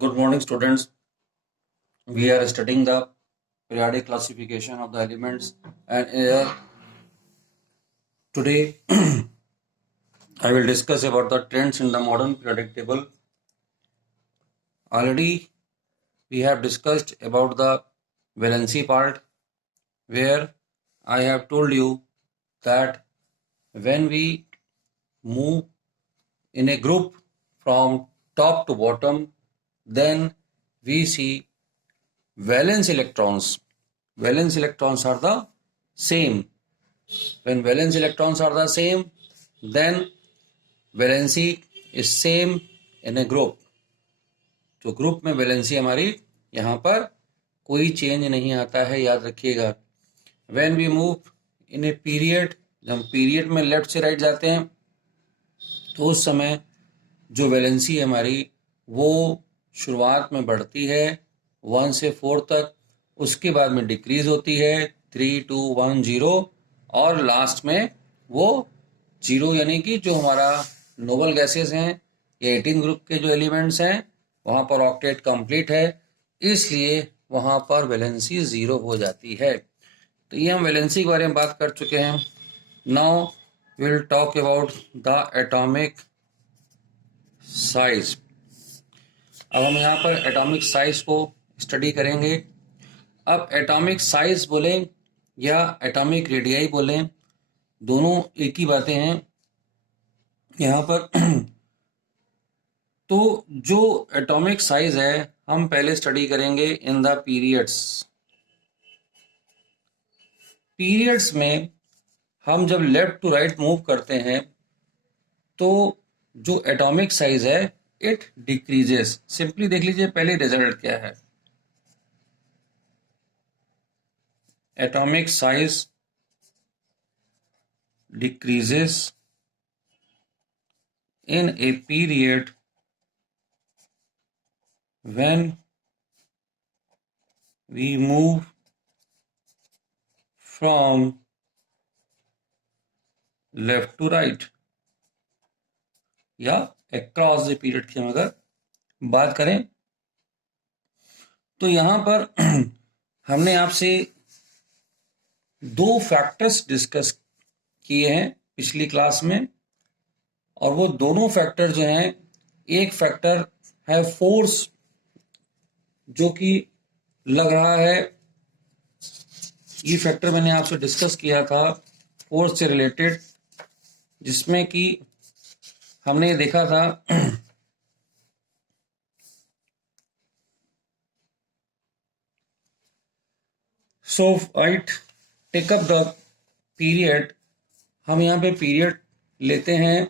Good morning, students. We are studying the periodic classification of the elements, and today I will discuss about the trends in the modern periodic table. Already we have discussed about the valency part, where I have told you that when we move in a group from top to bottom, then we see valence electrons. Valence electrons are the same. When valence electrons are the same, then valency is same in a group. तो group में valency हमारी यहाँ पर कोई change नहीं आता है, याद रखिएगा. When we move in a period, जब हम पीरियड में लेफ्ट से राइट जाते हैं तो उस समय जो वैलेंसी है हमारी वो शुरुआत में बढ़ती है 1 से 4 तक, उसके बाद में डिक्रीज होती है 3, 2, 1, 0 और लास्ट में वो 0, यानी कि जो हमारा नोबल गैसेस हैं या 18 ग्रुप के जो एलिमेंट्स हैं वहाँ पर ऑक्टेट कंप्लीट है, इसलिए वहाँ पर वैलेंसी 0 हो जाती है. तो ये हम वैलेंसी के बारे में बात कर चुके हैं. Now we will talk about the atomic size. अब हम यहाँ पर एटॉमिक साइज को स्टडी करेंगे. अब एटॉमिक साइज बोले या एटॉमिक रेडियाई बोले, दोनों एक ही बातें हैं यहाँ पर. तो जो एटॉमिक साइज है हम पहले स्टडी करेंगे इन द पीरियड्स. पीरियड्स में हम जब लेफ्ट टू राइट मूव करते हैं तो जो एटॉमिक साइज है इट डिक्रीजेस. सिंपली देख लीजिए पहले रिजल्ट क्या है. Atomic size decreases in a period when we move from left to right या across the period की हम अगर बात करें तो यहां पर हमने आपसे 2 फैक्टर्स डिस्कस किए हैं पिछली क्लास में, और वो दोनों फैक्टर जो हैं, एक फैक्टर है फोर्स जो कि लग रहा है, ये फैक्टर मैंने आपसे डिस्कस किया था फोर्स से रिलेटेड, जिसमें कि हमने देखा था so right take up the period. हम यहाँ पे पीरियड लेते हैं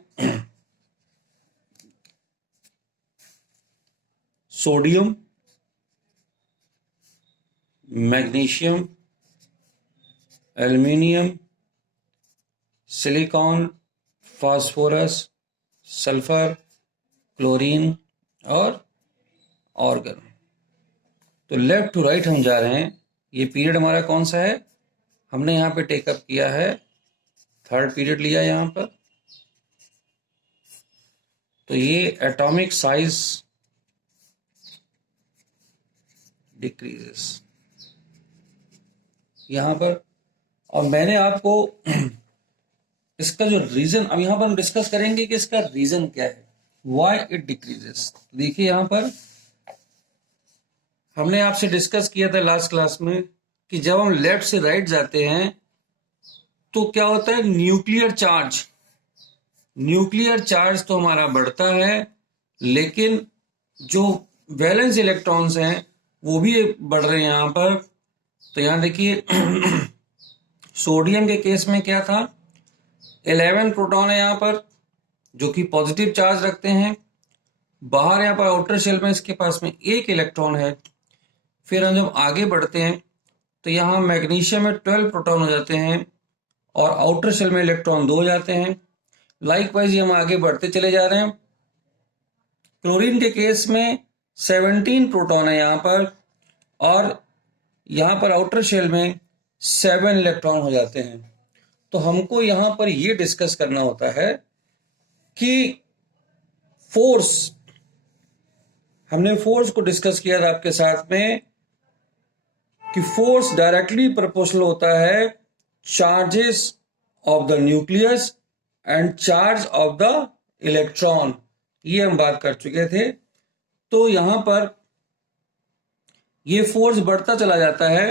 sodium, magnesium, aluminium, silicon, phosphorus, sulphur, chlorine और ऑर्गन. तो लेफ्ट टू राइट हम जा रहे हैं. ये पीरियड हमारा कौन सा है, हमने यहाँ पे टेकअप किया है थर्ड पीरियड लिया यहाँ पर. तो ये एटॉमिक साइज डिक्रीजेस यहां पर. और मैंने आपको इसका जो रीजन, अब यहां पर हम डिस्कस करेंगे कि इसका रीजन क्या है, व्हाई इट डिक्रीजेस. देखिए यहां पर हमने आपसे डिस्कस किया था लास्ट क्लास में कि जब हम लेफ्ट से राइट जाते हैं तो क्या होता है, न्यूक्लियर चार्ज तो हमारा बढ़ता है, लेकिन जो वैलेंस इलेक्ट्रॉन्स हैं वो भी बढ़ रहे हैं यहाँ पर. तो यहाँ देखिए सोडियम के केस में क्या था, 11 प्रोटॉन है यहाँ पर जो कि पॉजिटिव चार्ज रखते हैं. बाहर यहाँ पर आउटर शेल में इसके पास में 1 इलेक्ट्रॉन है. फिर हम जब आगे बढ़ते हैं तो यहाँ मैग्नीशियम में 12 प्रोटॉन हो जाते हैं और आउटर शेल में इलेक्ट्रॉन 2 हो जाते हैं. लाइकवाइज हम आगे बढ़ते चले जा रहे हैं. क्लोरीन के केस में 17 प्रोटॉन है यहाँ पर और यहाँ पर आउटर शेल में 7 इलेक्ट्रॉन हो जाते हैं. तो हमको यहाँ पर ये डिस्कस करना होता है कि फोर्स हमने फोर्स को डिस्कस किया था आपके साथ में कि फोर्स डायरेक्टली प्रोपोर्शनल होता है charges of the nucleus and charge of the electron, ये हम बात कर चुके थे। तो यहां पर ये फोर्स बढ़ता चला जाता है।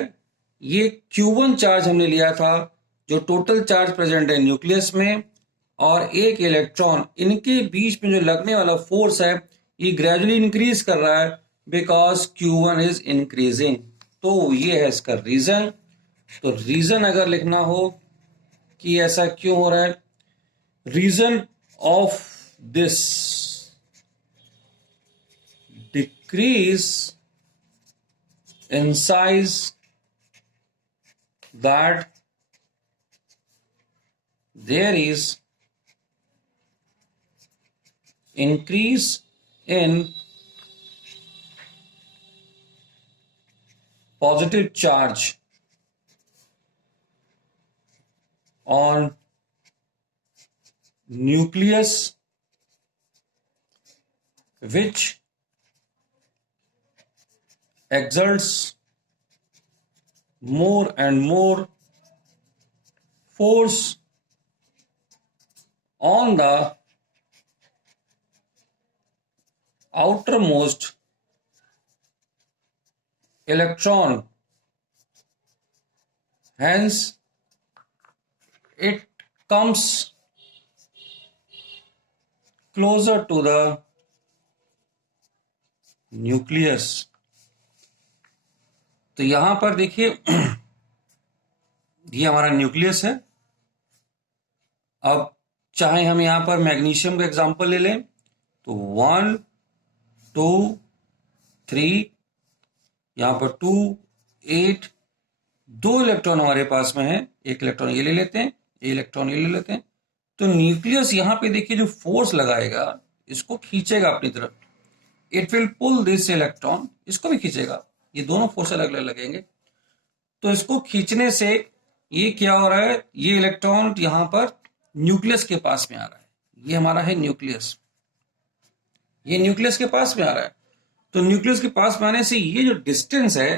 ये Q1 चार्ज हमने लिया था, जो टोटल चार्ज प्रेजेंट है न्यूक्लियस में, और एक इलेक्ट्रॉन, इनके बीच में जो लगने वाला फोर्स है ये ग्रेजुअली इंक्रीज कर रहा है बिकॉज Q1 इज इंक्रीजिंग। तो ये है इसका रीजन। तो रीजन अगर लिखना हो कि ऐसा क्यों हो रहा है, reason of this decrease in size that there is increase in positive charge on nucleus which exerts more and more force on the outermost electron, hence it comes closer to the nucleus। तो यहां पर देखिए ये हमारा nucleus है। अब चाहे हम यहां पर मैग्नीशियम का एग्जांपल ले लें तो 1 2 3, यहां पर 2 8, 2 इलेक्ट्रॉन हमारे पास में है। एक इलेक्ट्रॉन ये ले लेते हैं, एक इलेक्ट्रॉन ये ले लेते हैं। तो न्यूक्लियस यहां पे देखिए जो फोर्स लगाएगा इसको खींचेगा अपनी तरफ, it will pull this electron, इसको भी खींचेगा। ये दोनों फोर्स अलग अलग लगेंगे। तो इसको खींचने से ये क्या हो रहा है, ये इलेक्ट्रॉन यहां पर न्यूक्लियस के पास में आ रहा है। ये हमारा है न्यूक्लियस, ये न्यूक्लियस के पास में आ रहा है। तो न्यूक्लियस के पास में आने से ये जो डिस्टेंस है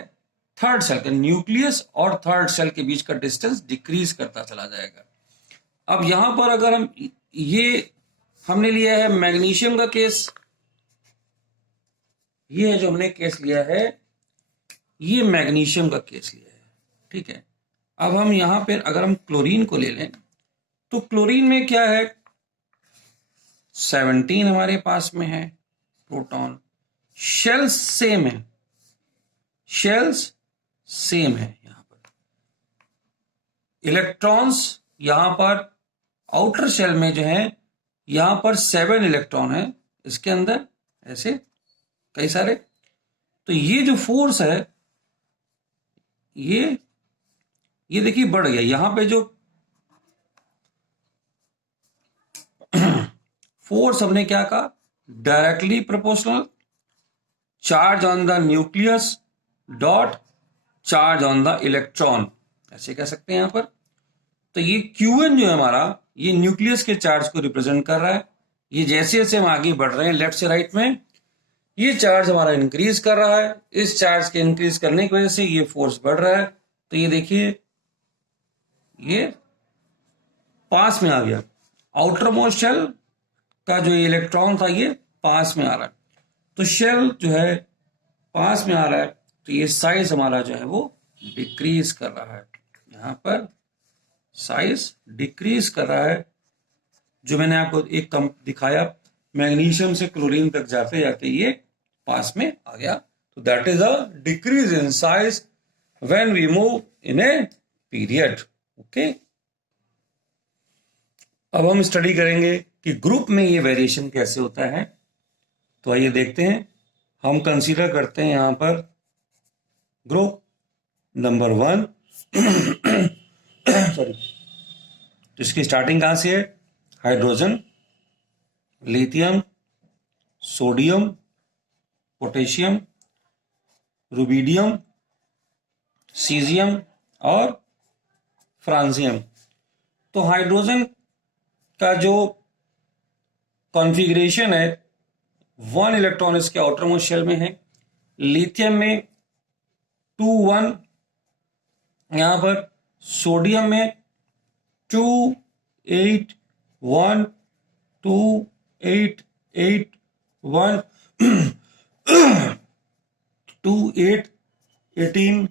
थर्ड सेल का, न्यूक्लियस और थर्ड सेल के बीच का डिस्टेंस डिक्रीज करता चला जाएगा। अब यहां पर अगर हम ये हमने लिया है मैग्नीशियम का केस, ये है जो हमने केस लिया है, ये मैग्नीशियम का केस लिया है, ठीक है। अब हम यहां पर अगर हम क्लोरीन को ले लें तो क्लोरीन में क्या है, 17 हमारे पास में है प्रोटॉन, शेल्स सेम है, शेल्स सेम है। यहां पर इलेक्ट्रॉन्स यहां पर आउटर शेल में जो है यहां पर 7 इलेक्ट्रॉन है, इसके अंदर ऐसे कई सारे। तो ये जो फोर्स है ये देखिए बढ़ गया। यहां पे जो फोर्स हमने क्या कहा, directly proportional charge on the nucleus dot charge on the electron, ऐसे कह सकते हैं यहां पर। तो ये Qn जो है हमारा, ये न्यूक्लियस के चार्ज को रिप्रेजेंट कर रहा है। ये जैसे जैसे हम आगे बढ़ रहे हैं लेफ्ट से राइट में, ये चार्ज हमारा इंक्रीज कर रहा है। इस चार्ज के इंक्रीज करने की वजह से ये फोर्स बढ़ रहा है। तो ये देखिए ये पास में आ गया, आउटर मोस्ट शेल का जो इलेक्ट्रॉन था ये पास में आ रहा है। तो शेल जो है पास में आ रहा है, तो ये साइज हमारा जो है वो डिक्रीज कर रहा है। यहां पर साइज डिक्रीज कर रहा है। जो मैंने आपको एक कम दिखाया, मैग्नीशियम से क्लोरीन तक जाते जाते ये पास में आ गया। तो that is a decrease in size when we move in a period. Okay, अब हम स्टडी करेंगे कि ग्रुप में ये वेरिएशन कैसे होता है। तो आइए देखते हैं। हम कंसीडर करते हैं यहां पर ग्रुप नंबर 1 सॉरी, तो इसकी स्टार्टिंग कहां से है, hydrogen, lithium, sodium, potassium, rubidium, caesium और फ्रांसियम। तो हाइड्रोजन का जो कॉन्फ़िगरेशन है 1 इलेक्ट्रॉन इसके आउटर मोस्ट शेल में है। लिथियम में 2 1, यहां पर सोडियम में 2 8 1 2 8 8 1 2 8 18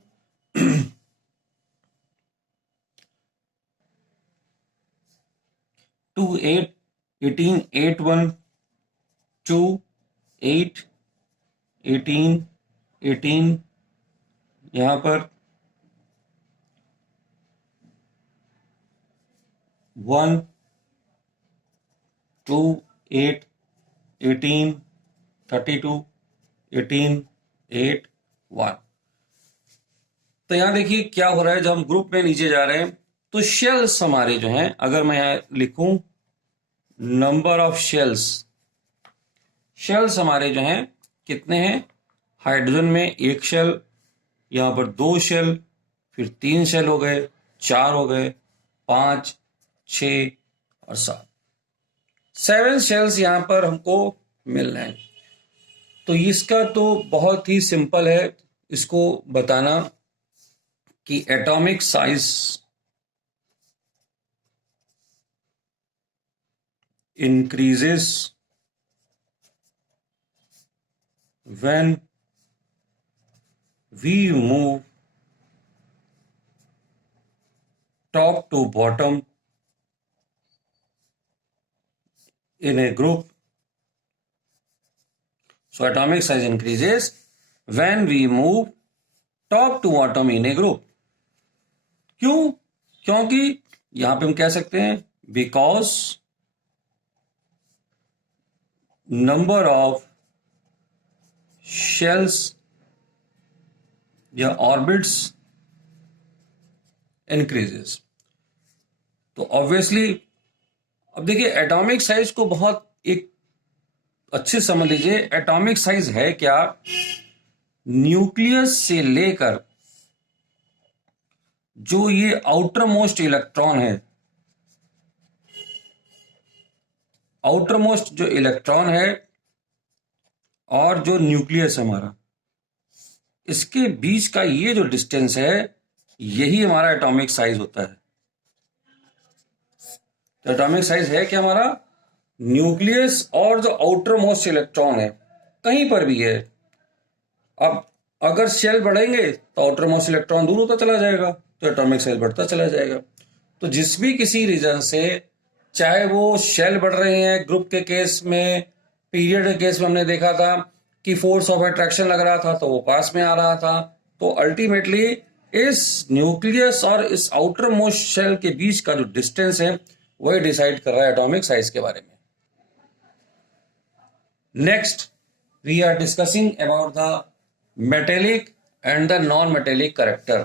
2 8 18 8 1 2 8 18 18, यहां पर 1 2 8 18 32 18 8 1। तो यहां देखिए क्या हो रहा है, जब हम ग्रुप में नीचे जा रहे हैं तो शेल्स हमारे जो हैं, अगर मैं यहां लिखूं नंबर ऑफ शेल्स, शेल्स हमारे जो हैं कितने हैं, हाइड्रोजन में 1 शेल, यहां पर 2 शेल, फिर 3 शेल हो गए, 4 हो गए, 5 6 और 7, 7 शेल्स यहां पर हमको मिल रहे हैं। तो इसका तो बहुत ही सिंपल है इसको बताना कि atomic size increases when we move top to bottom in a group. So atomic size increases when we move top to bottom in a group. क्यों? क्योंकि यहां पे हम कह सकते हैं because number of shells या orbits increases. तो ऑब्वियसली अब देखिए एटॉमिक साइज को बहुत एक अच्छे समझ लीजिए, एटॉमिक साइज है क्या, न्यूक्लियस से लेकर जो ये आउटर मोस्ट इलेक्ट्रॉन है, आउटर मोस्ट जो इलेक्ट्रॉन है और जो न्यूक्लियस है हमारा, इसके बीच का ये जो डिस्टेंस है, यही हमारा एटॉमिक साइज होता है। तो एटॉमिक साइज है क्या हमारा, न्यूक्लियस और जो आउटर मोस्ट इलेक्ट्रॉन है कहीं पर भी है। अब अगर शेल बढ़ेंगे तो आउटर मोस्ट इलेक्ट्रॉन दूर होता चला जाएगा, तो एटॉमिक साइज बढ़ता चला जाएगा। तो जिस भी किसी रीजन से, चाहे वो शेल बढ़ रहे हैं, ग्रुप के केस में, पीरियड के केस में हमने देखा था कि फोर्स ऑफ अट्रैक्शन लग रहा था तो वो पास में आ रहा था, तो अल्टीमेटली इस न्यूक्लियस और इस आउटर मोस्ट शेल के बीच का जो डिस्टेंस है वही डिसाइड कर रहा है एटॉमिक साइज के बारे में। Next we are discussing about the metallic and the non metallic character.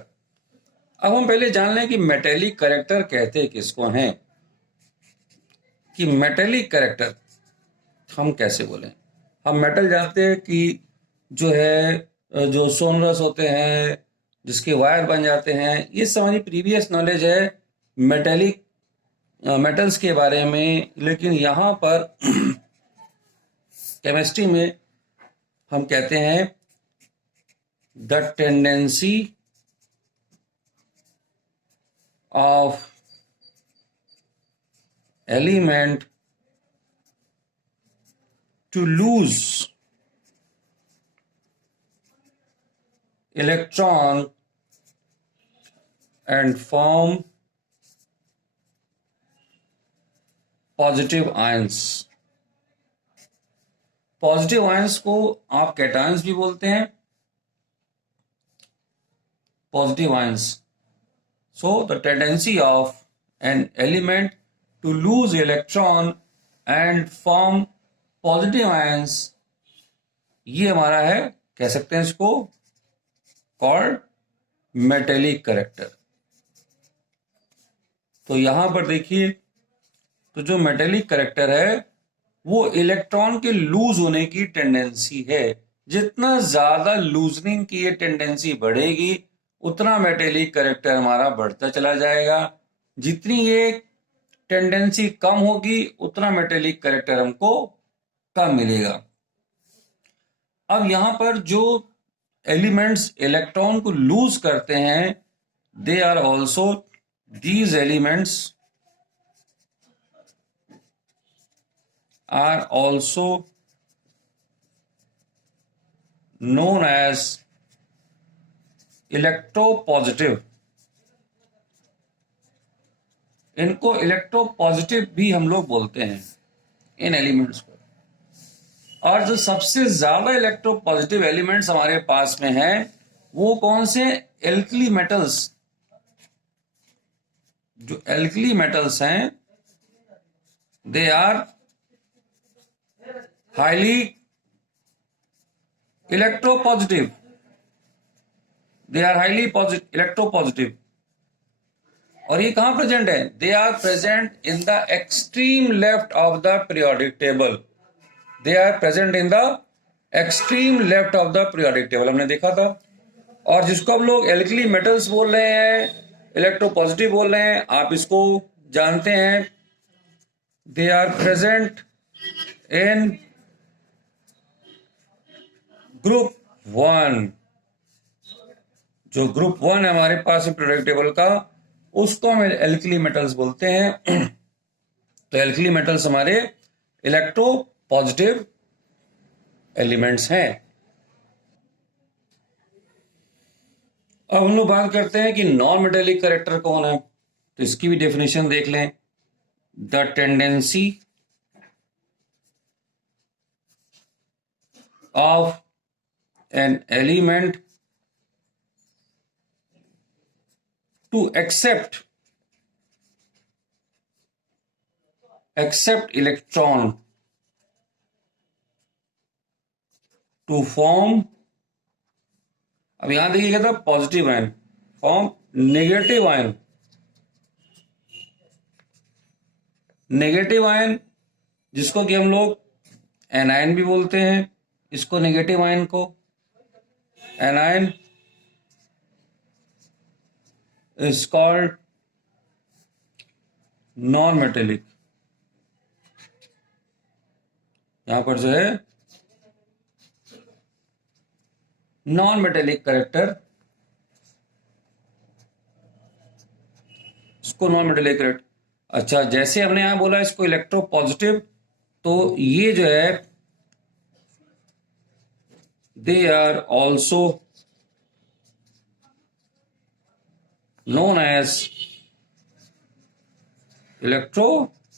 अब हम पहले जान लें कि मेटेलिक कैरेक्टर कहते किसको हैं, कि मेटेलिक कैरेक्टर हम कैसे बोलें। हम मेटल जानते हैं कि जो है जो सोनरस होते हैं, जिसके वायर बन जाते हैं, ये सब हमारी प्रीवियस नॉलेज है मेटेलिक मेटल्स के बारे में। लेकिन यहाँ पर केमिस्ट्री में हम कहते हैं the tendency of element to lose electron and form positive ions. Positive ions को आप कैटायंस भी बोलते हैं, positive ions. So the tendency of an element to lose electron and form positive ions, ये हमारा है, कह सकते हैं इसको कॉल्ड मेटेलिक कैरेक्टर। तो यहां पर देखिए, तो जो मेटेलिक कैरेक्टर है वो इलेक्ट्रॉन के लूज होने की टेंडेंसी है। जितना ज्यादा लूजनिंग की ये टेंडेंसी बढ़ेगी उतना मेटेलिक कैरेक्टर हमारा बढ़ता चला जाएगा। जितनी ये टेंडेंसी कम होगी उतना मेटेलिक कैरेक्टर हमको कम मिलेगा। अब यहां पर जो एलिमेंट्स इलेक्ट्रॉन को लूज करते हैं, they are also, these elements are also known as electropositive. इनको इलेक्ट्रोपॉजिटिव भी हम लोग बोलते हैं, इन एलिमेंट्स को। और जो सबसे ज्यादा इलेक्ट्रोपॉजिटिव एलिमेंट्स हमारे पास में हैं, वो कौन से? Alkali metals. जो एल्कली मेटल्स हैं, they are highly electropositive. They are highly electropositive. और ये कहां प्रेजेंट है? They are present in the extreme left of the periodic table. They are present in the extreme left of the periodic table, हमने देखा था। और जिसको हम लोग एल्कली मेटल्स बोल रहे हैं, इलेक्ट्रोपॉजिटिव बोल रहे हैं, आप इसको जानते हैं, they are present in group 1। जो ग्रुप 1 है हमारे पास पीरियोडिक टेबल का, उसको हम एल्कली मेटल्स बोलते हैं। तो एल्कली मेटल्स हमारे इलेक्ट्रोपॉजिटिव एलिमेंट्स हैं। अब हम लोग बात करते हैं कि नॉन मेटेलिक कैरेक्टर कौन है। तो इसकी भी डेफिनेशन देख लें। The tendency of an element to accept electron to form, अब यहां देखिएगा था positive ion, form negative ion. Negative ion जिसको कि हम लोग एनायन भी बोलते हैं, इसको नेगेटिव आयन को एनायन is called non-metallic। यहां पर जो है नॉन मेटेलिक कैरेक्टर, इसको नॉन मेटेलिक कैरेक्टर। अच्छा, जैसे हमने यहां बोला इसको इलेक्ट्रोपॉजिटिव, तो ये जो है they are also known as electronegative.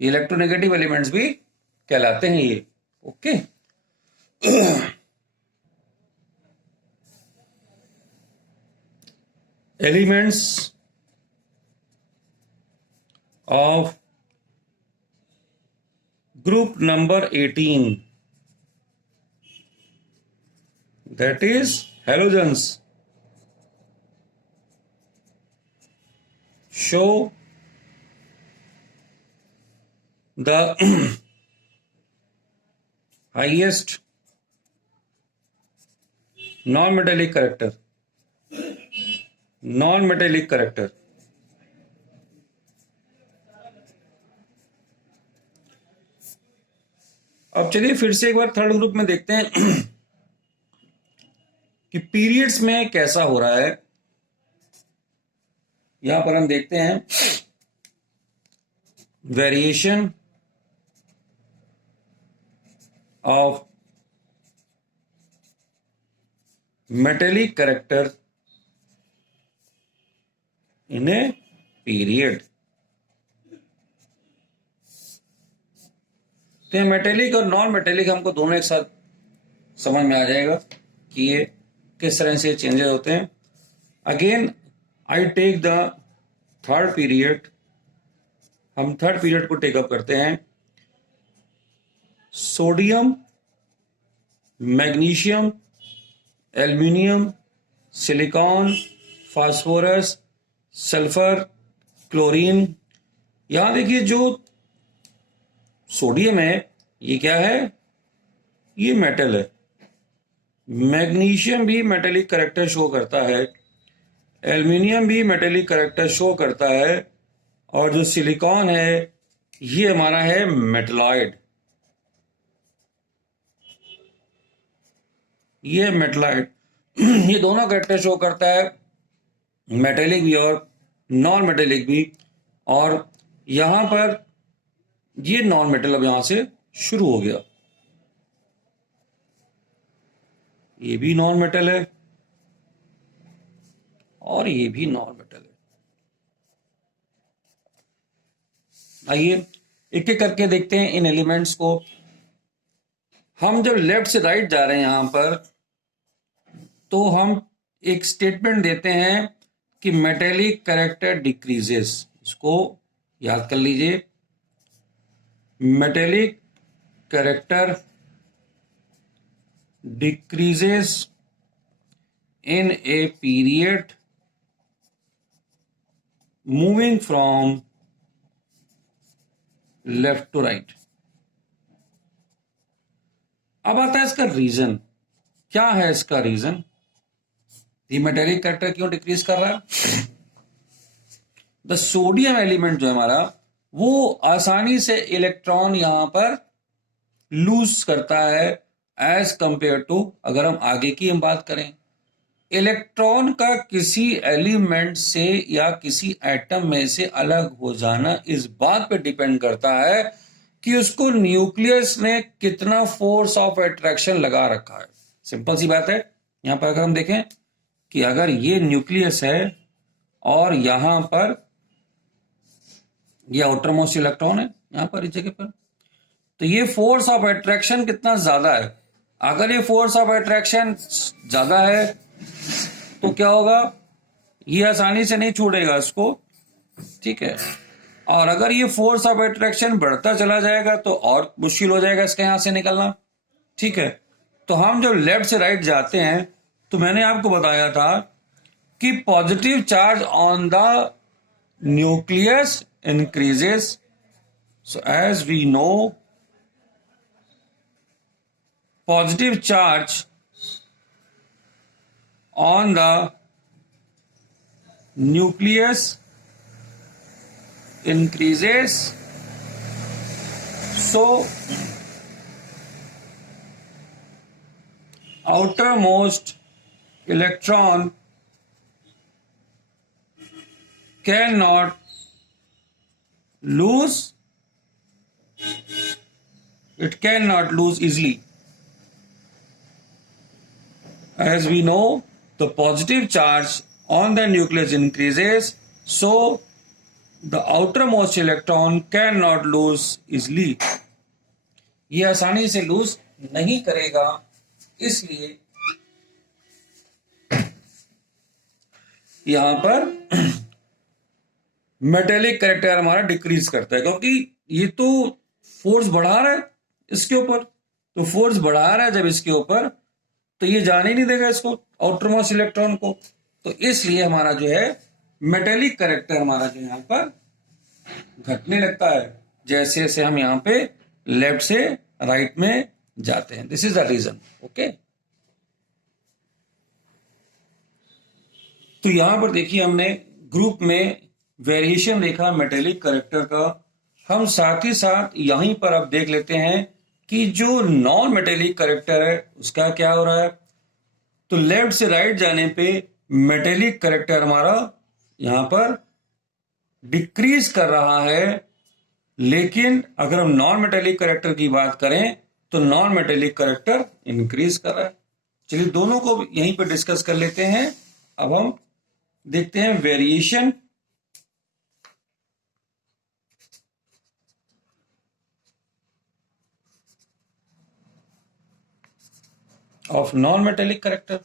Electronegative elements भी कहलाते हैं ये। Okay, elements of group number 18, that is halogens, show the highest non-metallic character। non-metallic character। अब चलिए फिर से एक बार थर्ड ग्रुप में देखते हैं कि पीरियड्स में कैसा हो रहा है। यहां पर हम देखते हैं variation of metallic character in a period. तो ये मेटेलिक और नॉन मेटेलिक हमको दोनों एक साथ समझ में आ जाएगा कि ये किस तरह से चेंजेस होते हैं। Again I take the third period. हम थर्ड पीरियड को टेकअप करते हैं। Sodium, magnesium, aluminium, silicon, phosphorus, sulphur, chlorine. यहां देखिए जो सोडियम है ये क्या है? ये मेटल है। मैग्नीशियम भी मेटेलिक कैरेक्टर शो करता है, एल्युमिनियम भी मेटेलिक कैरेक्टर शो करता है, और जो सिलिकॉन है ये हमारा है मेटलॉइड, ये मेटलॉइड। ये दोनों कैरेक्टर शो करता है, मेटेलिक भी और नॉन मेटेलिक भी। और यहां पर ये नॉन मेटल अब यहां से शुरू हो गया, ये भी नॉन मेटल है और ये भी नॉन मेटल है। आइए एक एक करके देखते हैं इन एलिमेंट्स को। हम जब लेफ्ट से राइट जा रहे हैं यहां पर, तो हम एक स्टेटमेंट देते हैं कि मेटेलिक कैरेक्टर डिक्रीजेस। इसको याद कर लीजिए, metallic character decreases in a period moving from left to right। अब आता है इसका रीजन, क्या है इसका रीजन, ये मेटेलिक कैरेक्टर क्यों डिक्रीज कर रहा है। द सोडियम एलिमेंट जो है हमारा, वो आसानी से इलेक्ट्रॉन यहां पर लूज करता है एज कंपेयर टू, अगर हम आगे की हम बात करें, इलेक्ट्रॉन का किसी एलिमेंट से या किसी एटम में से अलग हो जाना इस बात पे डिपेंड करता है कि उसको न्यूक्लियस ने कितना फोर्स ऑफ अट्रैक्शन लगा रखा है। सिंपल सी बात है। यहां पर अगर हम देखें कि अगर ये न्यूक्लियस है और यहां पर ये आउटर मोस्ट इलेक्ट्रॉन है यहां पर इस जगह पर, तो ये फोर्स ऑफ अट्रैक्शन कितना ज्यादा है। अगर ये फोर्स ऑफ अट्रैक्शन ज्यादा है तो क्या होगा, ये आसानी से नहीं छूटेगा इसको, ठीक है। और अगर ये फोर्स ऑफ अट्रैक्शन बढ़ता चला जाएगा तो और मुश्किल हो जाएगा इसके यहां से निकलना, ठीक है। तो हम जब लेफ्ट से राइट जाते हैं तो मैंने आपको बताया था कि positive charge on the nucleus increases. So as we know, positive charge on the nucleus increases, so outermost electron cannot lose, it cannot lose easily. As we know, the positive charge on the nucleus increases, so the outermost electron cannot lose easily। ये आसानी से loose नहीं करेगा, इसलिए यहां पर metallic character हमारा decrease करता है, क्योंकि ये तो फोर्स बढ़ा रहा है इसके ऊपर, तो फोर्स बढ़ा रहा है जब इसके ऊपर, तो ये जाने ही नहीं देगा इसको आउटरमोस्ट इलेक्ट्रॉन को। तो इसलिए हमारा जो है मेटेलिक कैरेक्टर हमारा जो यहां पर घटने लगता है जैसे जैसे हम यहां पे लेफ्ट से राइट में जाते हैं। This is the reason, okay. तो यहां पर देखिए हमने ग्रुप में वेरिएशन देखा मेटेलिक कैरेक्टर का। हम साथ ही साथ यहीं पर अब देख लेते हैं कि जो नॉन मेटेलिक कैरेक्टर है उसका क्या हो रहा है। तो लेफ्ट से राइट जाने पे मेटेलिक कैरेक्टर हमारा यहां पर डिक्रीज कर रहा है, लेकिन अगर हम नॉन मेटेलिक कैरेक्टर की बात करें तो नॉन मेटेलिक कैरेक्टर इंक्रीज कर रहा है। चलिए दोनों को यहीं पर डिस्कस कर लेते हैं। अब हम देखते हैं वेरिएशन of non-metallic character।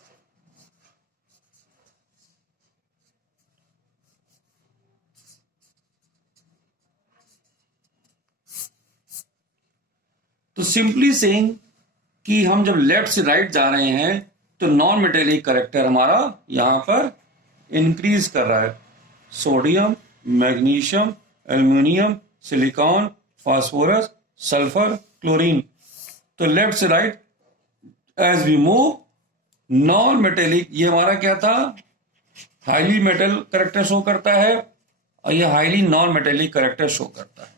तो सिंपली सेइंग कि हम जब लेफ्ट से राइट जा रहे हैं तो नॉन मेटेलिक कैरेक्टर हमारा यहां पर इंक्रीज कर रहा है। Sodium, magnesium, aluminium, silicon, phosphorus, sulphur, chlorine. तो लेफ्ट से right as we move, non metallic ये हमारा क्या था, हाईली मेटल कैरेक्टर शो करता है, और ये highly non metallic character show करता है।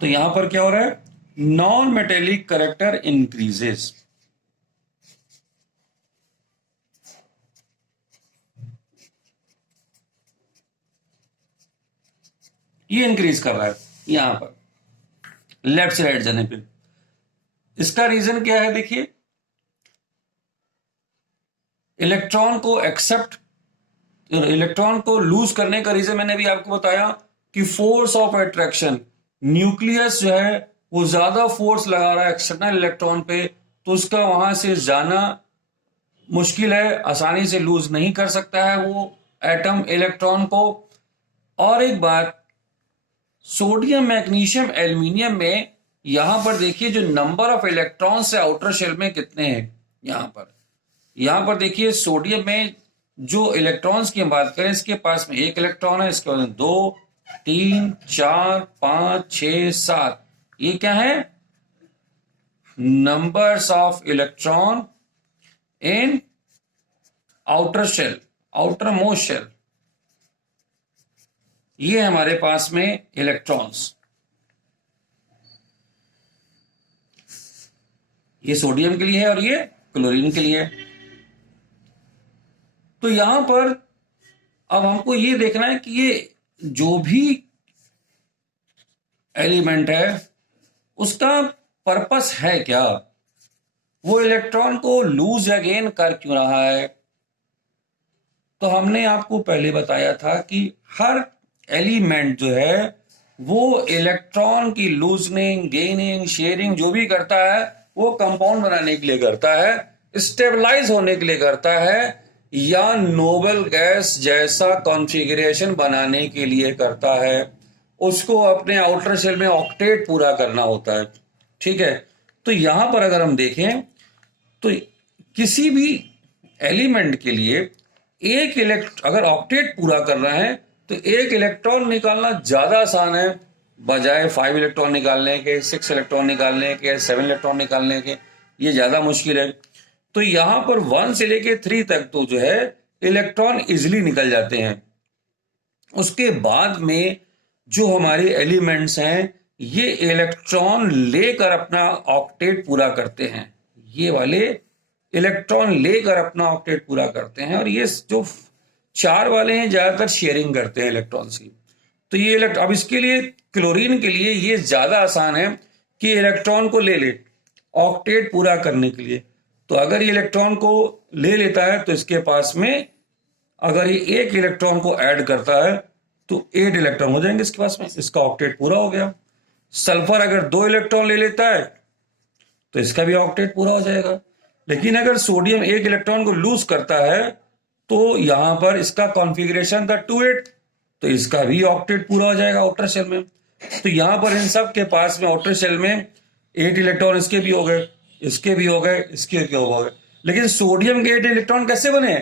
तो यहां पर क्या हो रहा है, नॉन मेटेलिक करेक्टर इंक्रीजेस। ये इंक्रीज कर रहा है यहां पर लेफ्ट से राइट जाने पे। इसका रीजन क्या है, देखिए इलेक्ट्रॉन को एक्सेप्ट, इलेक्ट्रॉन को लूज करने का रीजन मैंने भी आपको बताया कि फोर्स ऑफ अट्रैक्शन। न्यूक्लियस जो है वो ज्यादा फोर्स लगा रहा है एक्सटर्नल इलेक्ट्रॉन पे, तो उसका वहां से जाना मुश्किल है, आसानी से लूज नहीं कर सकता है वो एटम इलेक्ट्रॉन को। और एक बात, सोडियम मैग्नीशियम एल्यूमिनियम में यहां पर देखिए जो नंबर ऑफ इलेक्ट्रॉन्स है आउटर शेल में कितने हैं। यहां पर देखिए सोडियम में जो इलेक्ट्रॉन्स की हम बात करें, इसके पास में एक इलेक्ट्रॉन है, इसके पास में 2, 3, 4, 5, 6, 7। ये क्या है, numbers of electron in outer shell, outermost shell. ये हमारे पास में इलेक्ट्रॉन्स, ये सोडियम के लिए है और ये क्लोरीन के लिए है। तो यहां पर अब हमको ये देखना है कि ये जो भी एलिमेंट है उसका पर्पस है क्या, वो इलेक्ट्रॉन को लूज या गेन कर क्यों रहा है। तो हमने आपको पहले बताया था कि हर एलिमेंट जो है वो इलेक्ट्रॉन की लूजनिंग, गेनिंग, शेयरिंग जो भी करता है वो कंपाउंड बनाने के लिए करता है, स्टेबलाइज होने के लिए करता है, या नोबल गैस जैसा कॉन्फ़िगरेशन बनाने के लिए करता है। उसको अपने आउटर शेल में ऑक्टेट पूरा करना होता है। ठीक है, तो यहां पर अगर हम देखें तो किसी भी एलिमेंट के लिए अगर ऑक्टेट पूरा कर रहे हैं तो एक इलेक्ट्रॉन निकालना ज्यादा आसान है बजाय 5 इलेक्ट्रॉन निकालने के, 6 इलेक्ट्रॉन निकालने के, 7 इलेक्ट्रॉन निकालने के। ये ज्यादा मुश्किल है। तो यहां पर 1 से लेके 3 तक तो जो है इलेक्ट्रॉन इजिली निकल जाते हैं। उसके बाद में जो हमारे एलिमेंट्स हैं ये इलेक्ट्रॉन लेकर अपना ऑक्टेट पूरा करते हैं, ये वाले इलेक्ट्रॉन लेकर अपना ऑक्टेट पूरा करते हैं। और ये जो 4 वाले हैं ज्यादातर शेयरिंग करते हैं इलेक्ट्रॉन्स की। तो ये अब इसके लिए क्लोरीन के लिए ये ज्यादा आसान है कि इलेक्ट्रॉन को ले ले ऑक्टेट पूरा करने के लिए। तो अगर ये इलेक्ट्रॉन को ले लेता है तो इसके पास में अगर ये एक इलेक्ट्रॉन को ऐड करता है तो 8 इलेक्ट्रॉन हो जाएंगे इसके पास में, इसका ऑक्टेट पूरा हो गया। सल्फर अगर 2 इलेक्ट्रॉन ले लेता है तो इसका भी ऑक्टेट पूरा हो जाएगा। लेकिन अगर सोडियम 1 इलेक्ट्रॉन को लूज करता है तो यहां पर इसका कॉन्फ़िगरेशन था 2 8, तो इसका भी ऑक्टेट पूरा हो जाएगा आउटर शेल में। तो यहां पर इन सब के पास में आउटर शेल में 8 इलेक्ट्रॉन इसके भी हो गए, इसके भी हो गए, इसके भी हो गए। लेकिन सोडियम के 8 इलेक्ट्रॉन कैसे बने,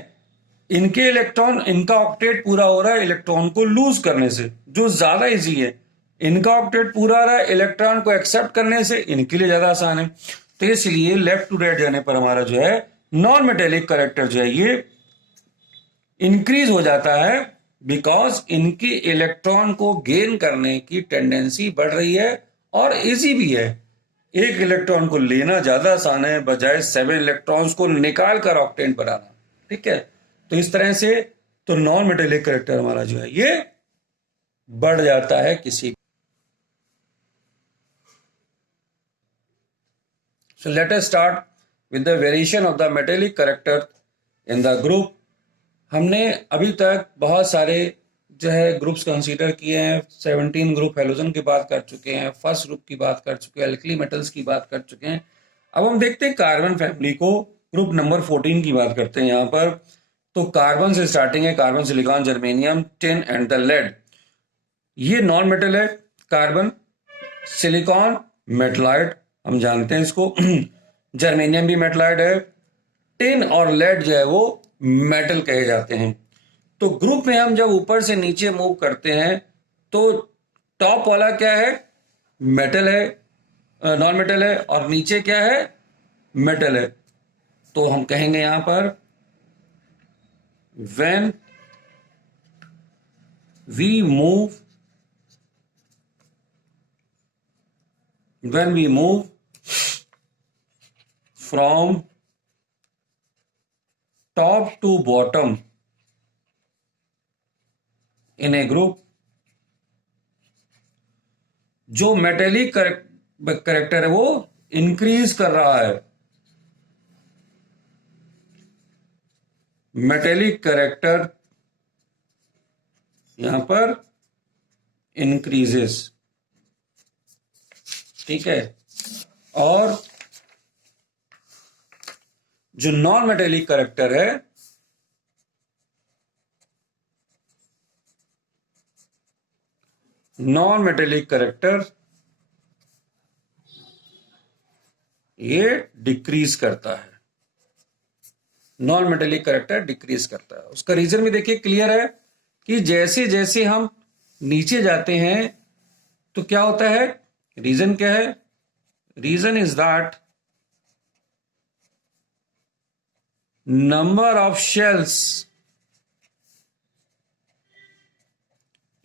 इनके इलेक्ट्रॉन, इनका ऑक्टेट पूरा हो रहा है इलेक्ट्रॉन को लूज करने से, जो ज्यादा इजी है। इनका ऑक्टेट पूरा रहा है इलेक्ट्रॉन को एक्सेप्ट करने से, इनके लिए ज्यादा आसान है। तो इसलिए लेफ्ट टू राइट जाने पर हमारा जो है नॉन मेटेलिक करेक्टर जो है ये इंक्रीज हो जाता है, बिकॉज इनकी इलेक्ट्रॉन को गेन करने की टेंडेंसी बढ़ रही है और इजी भी है। एक इलेक्ट्रॉन को लेना ज्यादा आसान है बजाय 7 इलेक्ट्रॉन्स को निकाल कर ऑक्टेट बनाना। ठीक है, तो इस तरह से तो नॉन मेटेलिक करेक्टर हमारा जो है ये बढ़ जाता है किसी। So let us start with the variation of the metallic character in the group। हमने अभी तक बहुत सारे जो है ग्रुप्स कंसीडर किए हैं। 17 ग्रुप हेलोजन की बात कर चुके हैं, फर्स्ट ग्रुप की बात कर चुके हैं, एल्कली मेटल्स की बात कर चुके हैं। अब हम देखते हैं कार्बन फैमिली को, ग्रुप नंबर 14 की बात करते हैं यहाँ पर। तो कार्बन से स्टार्टिंग है, carbon, silicon, germanium, tin and the lead. ये नॉन मेटल है कार्बन। सिलिकॉन मेटलाइट, हम जानते हैं इसको। जर्मेनियम भी मेटलाइट है। टिन और लेड जो है वो मेटल कहे जाते हैं। तो ग्रुप में हम जब ऊपर से नीचे मूव करते हैं तो टॉप वाला क्या है, मेटल है, नॉन मेटल है, और नीचे क्या है, मेटल है। तो हम कहेंगे यहां पर when we move when we move from top to bottom in a group, जो मेटेलिक करेक्टर है वो इंक्रीज कर रहा है. मेटेलिक करेक्टर यहां पर इंक्रीजेस. ठीक है. और जो नॉन मेटेलिक करेक्टर है नॉन मेटेलिक करेक्टर ये डिक्रीज करता है. नॉन मेटेलिक करेक्टर डिक्रीज करता है. उसका रीजन भी देखिए क्लियर है कि जैसे जैसे हम नीचे जाते हैं तो क्या होता है. रीजन क्या है. Reason is that number of shells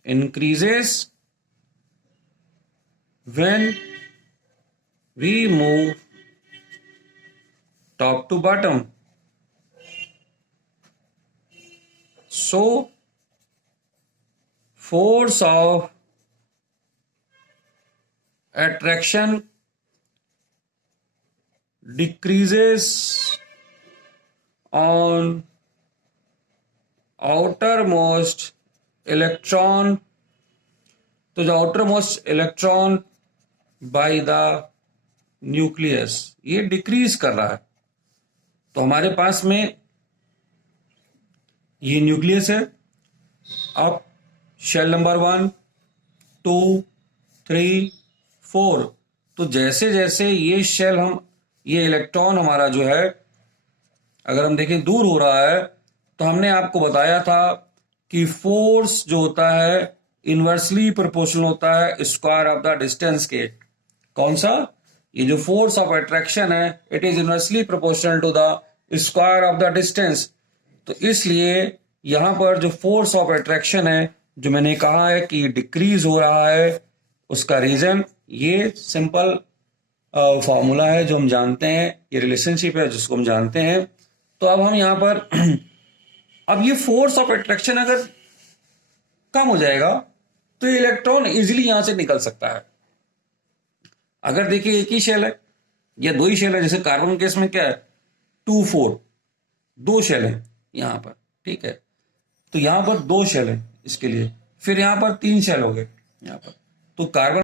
increases when we move top to bottom. So force of attraction decreases on outermost electron. तो जो outer most electron by the nucleus ये डिक्रीज कर रहा है. तो हमारे पास में ये न्यूक्लियस है. अब शेल नंबर 1, 2, 3, 4. तो जैसे जैसे ये शेल ये इलेक्ट्रॉन हमारा जो है अगर हम देखें दूर हो रहा है तो हमने आपको बताया था कि फोर्स जो होता है इनवर्सली प्रोपोर्शनल होता है स्क्वायर ऑफ द डिस्टेंस के. कौन सा. ये जो फोर्स ऑफ अट्रैक्शन है it is inversely proportional to the square of the distance. तो इसलिए यहां पर जो फोर्स ऑफ अट्रैक्शन है जो मैंने कहा है कि डिक्रीज हो रहा है उसका रीजन ये सिंपल फॉर्मूला है जो हम जानते हैं. ये रिलेशनशिप है जिसको हम जानते हैं. तो अब हम यहां पर अब ये फोर्स ऑफ अट्रैक्शन अगर कम हो जाएगा तो ये इलेक्ट्रॉन इजीली यहां से निकल सकता है. अगर देखिए एक ही शेल है या दो ही शेल है, जैसे कार्बन केस में क्या है 2, 4 दो शेल है यहां पर. ठीक है. तो यहां पर 2 शेल है इसके लिए, फिर यहां पर 3 शेल हो गए यहां पर. तो कार्बन